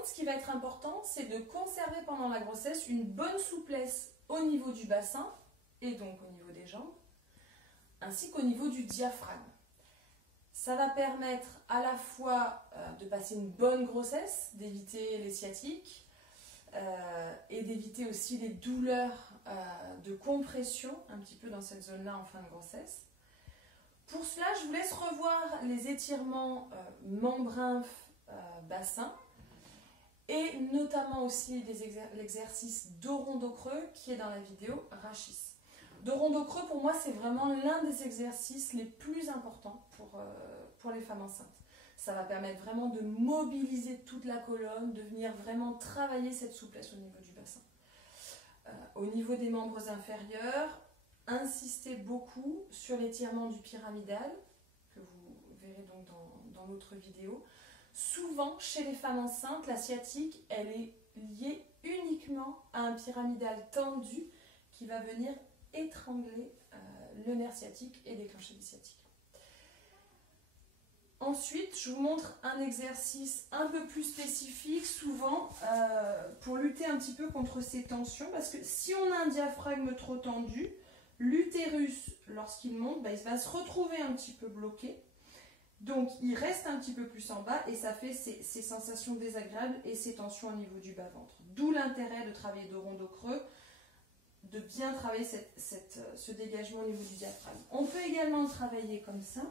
enceinte, ce qui va être important, c'est de conserver pendant la grossesse une bonne souplesse au niveau du bassin et donc au niveau des jambes, ainsi qu'au niveau du diaphragme. Ça va permettre à la fois de passer une bonne grossesse, d'éviter les sciatiques et d'éviter aussi les douleurs de compression un petit peu dans cette zone-là en fin de grossesse. Pour cela, je vous laisse revoir les étirements membre-bassin et notamment aussi l'exercice dos rond dos creux qui est dans la vidéo rachis. Dos rond dos creux, pour moi, c'est vraiment l'un des exercices les plus importants pour les femmes enceintes. Ça va permettre vraiment de mobiliser toute la colonne, de venir vraiment travailler cette souplesse au niveau du bassin. Au niveau des membres inférieurs, insistez beaucoup sur l'étirement du pyramidal, que vous verrez donc dans l'autre vidéo. Souvent, chez les femmes enceintes, la sciatique, elle est liée uniquement à un pyramidal tendu qui va venir étrangler le nerf sciatique et déclencher des sciatiques. Ensuite, je vous montre un exercice un peu plus spécifique, souvent pour lutter un petit peu contre ces tensions, parce que si on a un diaphragme trop tendu, l'utérus, lorsqu'il monte, il va se retrouver un petit peu bloqué. Donc, il reste un petit peu plus en bas et ça fait ces sensations désagréables et ces tensions au niveau du bas-ventre. D'où l'intérêt de travailler dos rond dos creux, de bien travailler ce dégagement au niveau du diaphragme. On peut également travailler comme ça.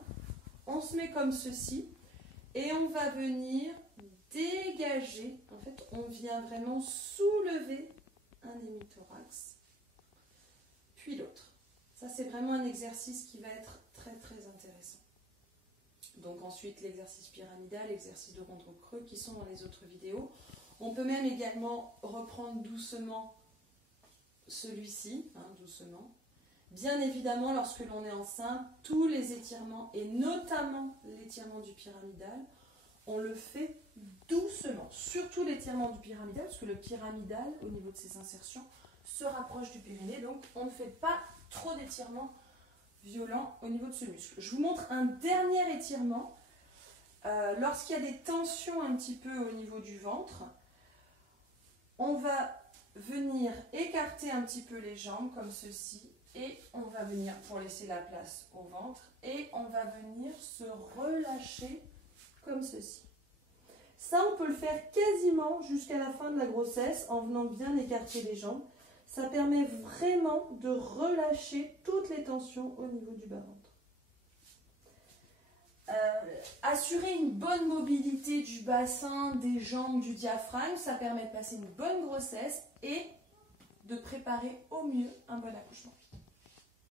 On se met comme ceci et on va venir dégager. En fait, on vient vraiment soulever un hémithorax, puis l'autre. Ça, c'est vraiment un exercice qui va être très très intéressant. Donc ensuite, l'exercice pyramidal, l'exercice de rond dos creux qui sont dans les autres vidéos. On peut même également reprendre doucement celui-ci, doucement. Bien évidemment, lorsque l'on est enceinte, tous les étirements, et notamment l'étirement du pyramidal, on le fait doucement. Surtout l'étirement du pyramidal, parce que le pyramidal, au niveau de ses insertions, se rapproche du périnée. Donc, on ne fait pas trop d'étirements violents au niveau de ce muscle. Je vous montre un dernier étirement. Lorsqu'il y a des tensions un petit peu au niveau du ventre, on va venir écarter un petit peu les jambes, comme ceci. Et on va venir, pour laisser la place au ventre, et on va venir se relâcher comme ceci. Ça, on peut le faire quasiment jusqu'à la fin de la grossesse en venant bien écarter les jambes. Ça permet vraiment de relâcher toutes les tensions au niveau du bas-ventre. Assurer une bonne mobilité du bassin, des jambes, du diaphragme, ça permet de passer une bonne grossesse et de préparer au mieux un bon accouchement.